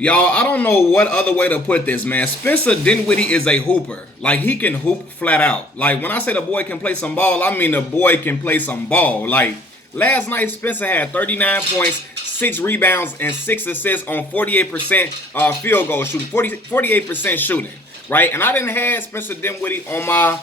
Y'all, I don't know what other way to put this, man. Spencer Dinwiddie is a hooper. Like, he can hoop flat out. Like, when I say the boy can play some ball, I mean the boy can play some ball. Like, last night, Spencer had 39 points, 6 rebounds, and 6 assists on 48% field goal shooting, 48% shooting, right? And I didn't have Spencer Dinwiddie on my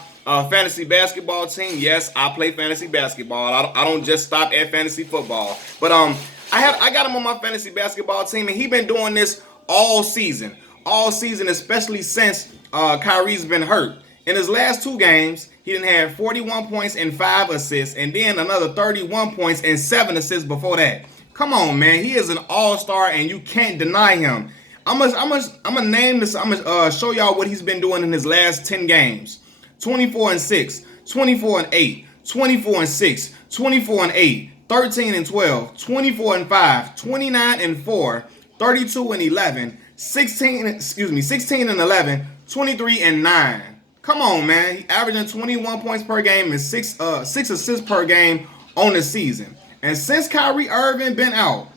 fantasy basketball team. Yes, I play fantasy basketball. I don't just stop at fantasy football. But I got him on my fantasy basketball team, and he been doing this all season, especially since Kyrie's been hurt. In his last 2 games, he didn't have 41 points and 5 assists, and then another 31 points and 7 assists before that. Come on, man, he is an all-star, and you can't deny him. I'm gonna name this. I'm gonna show y'all what he's been doing in his last 10 games: 24 and 6, 24 and 8, 24 and 6, 24 and 8, 13 and 12, 24 and 5, 29 and 4, 32 and 11, 16 and 11, 23 and 9. Come on, man. He averaging 21 points per game and 6 assists per game on the season. And since Kyrie Irving been out,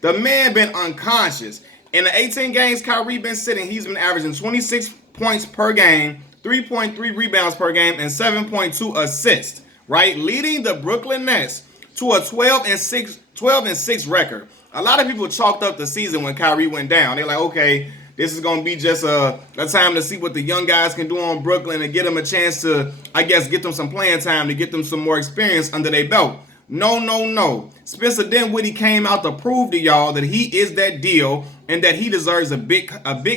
the man been unconscious. In the 18 games Kyrie been sitting, he's been averaging 26 points per game, 3.3 rebounds per game, and 7.2 assists, right? Leading the Brooklyn Nets to a 12 and 6 record. A lot of people chalked up the season when Kyrie went down. They're like, okay, this is going to be just a time to see what the young guys can do on Brooklyn and get them a chance to, I guess, get them some playing time, to get them some more experience under their belt. No. Spencer Dinwiddie came out to prove to y'all that he is that deal and that he deserves a big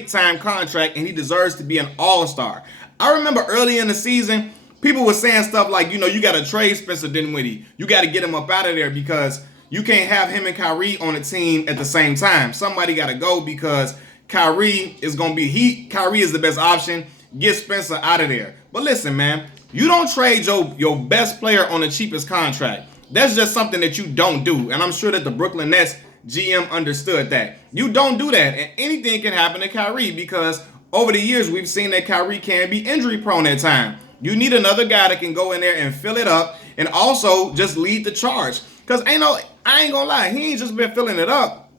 time contract, and he deserves to be an all-star. I remember early in the season, people were saying stuff like, you got to trade Spencer Dinwiddie. You got to get him up out of there because you can't have him and Kyrie on the team at the same time. Somebody got to go because Kyrie is the best option. Get Spencer out of there. But listen, man, you don't trade your best player on the cheapest contract. That's just something that you don't do. And I'm sure that the Brooklyn Nets GM understood that. You don't do that. And anything can happen to Kyrie because over the years, we've seen that Kyrie can be injury prone at times. You need another guy that can go in there and fill it up and also just lead the charge. Because I ain't gonna lie, he ain't just been filling it up.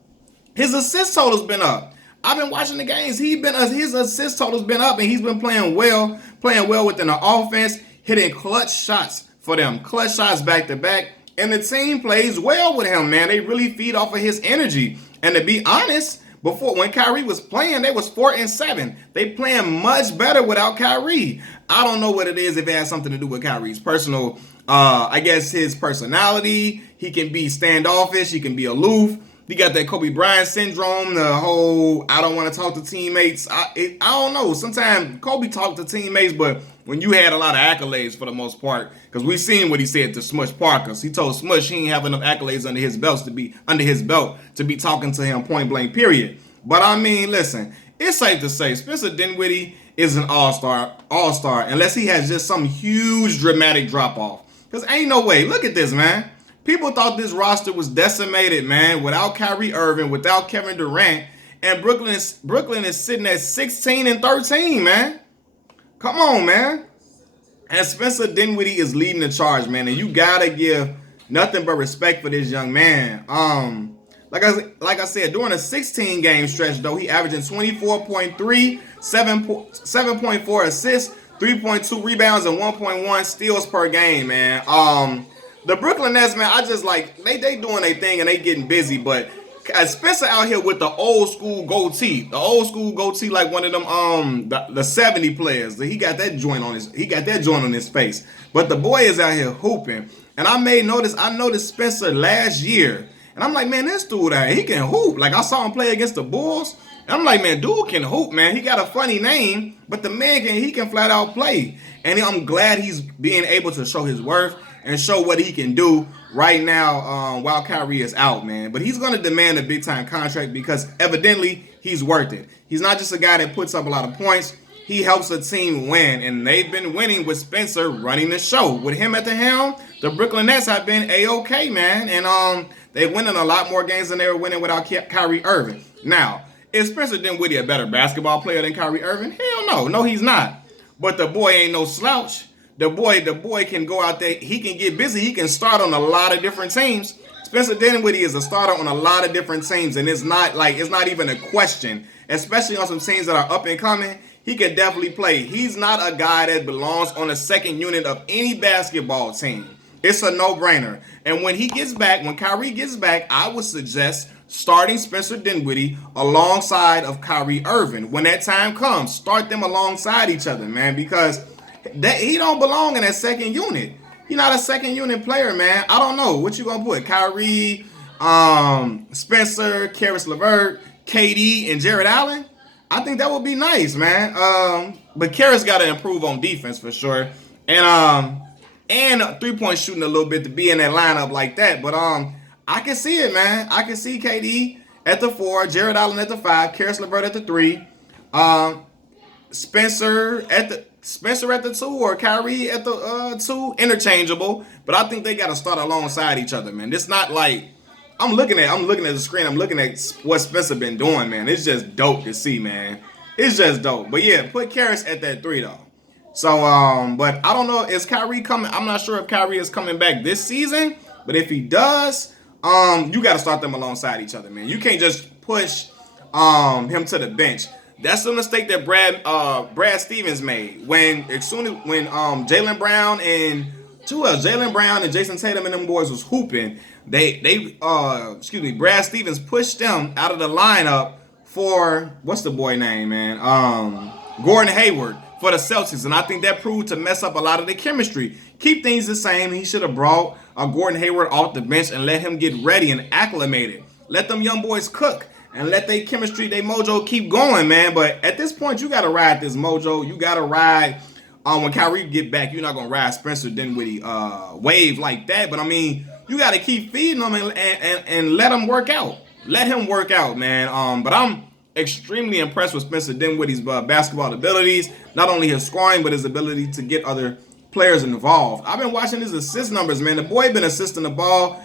His assist total's been up. I've been watching the games. His assist total's been up, and he's been playing well within the offense, hitting clutch shots for them, clutch shots back to back. And the team plays well with him, man. They really feed off of his energy. And to be honest, when Kyrie was playing, they was 4 and 7. They playing much better without Kyrie. I don't know what it is, if it has something to do with Kyrie's personal, I guess his personality. He can be standoffish. He can be aloof. He got that Kobe Bryant syndrome, the whole I don't want to talk to teammates. I don't know. Sometimes Kobe talked to teammates, but when you had a lot of accolades for the most part, because we seen what he said to Smush Parker. He told Smush he ain't have enough accolades under his belt to be talking to him point blank, period. But I mean, listen, it's safe to say Spencer Dinwiddie is an all-star unless he has just some huge dramatic drop-off. Because ain't no way. Look at this, man. People thought this roster was decimated, man, without Kyrie Irving, without Kevin Durant, and Brooklyn is sitting at 16 and 13, man. Come on, man. And Spencer Dinwiddie is leading the charge, man, and you gotta give nothing but respect for this young man. Like I said, during a 16-game stretch, though, he averaging 24.3, 7.4 assists, 3.2 rebounds, and 1.1 steals per game, man. The Brooklyn Nets, man, I just like, they doing their thing and they getting busy, but Spencer out here with the old school goatee. The old school goatee like one of them the 70 players. He got that joint on his face. But the boy is out here hooping. And I noticed Spencer last year. And I'm like, man, this dude out here, he can hoop. Like, I saw him play against the Bulls. And I'm like, man, dude can hoop, man. He got a funny name, but the man can flat out play. And I'm glad he's being able to show his worth and show what he can do right now while Kyrie is out, man. But he's going to demand a big-time contract because evidently he's worth it. He's not just a guy that puts up a lot of points. He helps a team win, and they've been winning with Spencer running the show. With him at the helm, the Brooklyn Nets have been A-OK, man. And they're winning a lot more games than they were winning without Kyrie Irving. Now, is Spencer Dinwiddie a better basketball player than Kyrie Irving? Hell no. No, he's not. But the boy ain't no slouch. The boy can go out there. He can get busy. He can start on a lot of different teams. Spencer Dinwiddie is a starter on a lot of different teams, and it's not even a question, especially on some teams that are up and coming. He can definitely play. He's not a guy that belongs on the second unit of any basketball team. It's a no-brainer. And when he gets back, when Kyrie gets back, I would suggest starting Spencer Dinwiddie alongside of Kyrie Irving. When that time comes, start them alongside each other, man, because he don't belong in that second unit. He's not a second unit player, man. I don't know. What you gonna put? Kyrie, Spencer, Karis LeVert, KD, and Jared Allen? I think that would be nice, man. But Karis got to improve on defense for sure. And 3-point shooting a little bit to be in that lineup like that. But I can see it, man. I can see KD at the 4, Jared Allen at the 5, Karis LeVert at the 3, Spencer at the 2 or Kyrie at the 2, interchangeable. But I think they got to start alongside each other, man. It's not like I'm looking at the screen. I'm looking at what Spencer been doing, man. It's just dope to see, man. It's just dope. But yeah, put Karis at that 3 though. So but I don't know. Is Kyrie coming? I'm not sure if Kyrie is coming back this season. But if he does, you got to start them alongside each other, man. You can't just push him to the bench. That's the mistake that Brad Stevens made when Jaylen Brown and Jason Tatum and them boys was hooping. Brad Stevens pushed them out of the lineup for what's the boy name, man? Gordon Hayward for the Celtics, and I think that proved to mess up a lot of the chemistry. Keep things the same. He should have brought Gordon Hayward off the bench and let him get ready and acclimated. Let them young boys cook and let their chemistry, their mojo keep going, man. But at this point, you got to ride this mojo. You got to ride when Kyrie get back. You're not going to ride Spencer Dinwiddie wave like that. But, I mean, you got to keep feeding him and let him work out. Let him work out, man. But I'm extremely impressed with Spencer Dinwiddie's basketball abilities. Not only his scoring, but his ability to get other players involved. I've been watching his assist numbers, man. The boy been assisting the ball,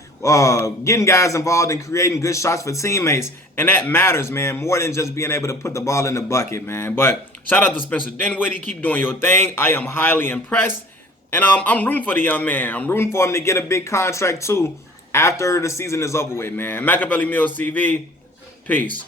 getting guys involved and creating good shots for teammates. And that matters, man, more than just being able to put the ball in the bucket, man. But shout out to Spencer Dinwiddie. Keep doing your thing. I am highly impressed. And I'm rooting for the young man. I'm rooting for him to get a big contract, too, after the season is over with, man. Machiavelli Mills TV. Peace.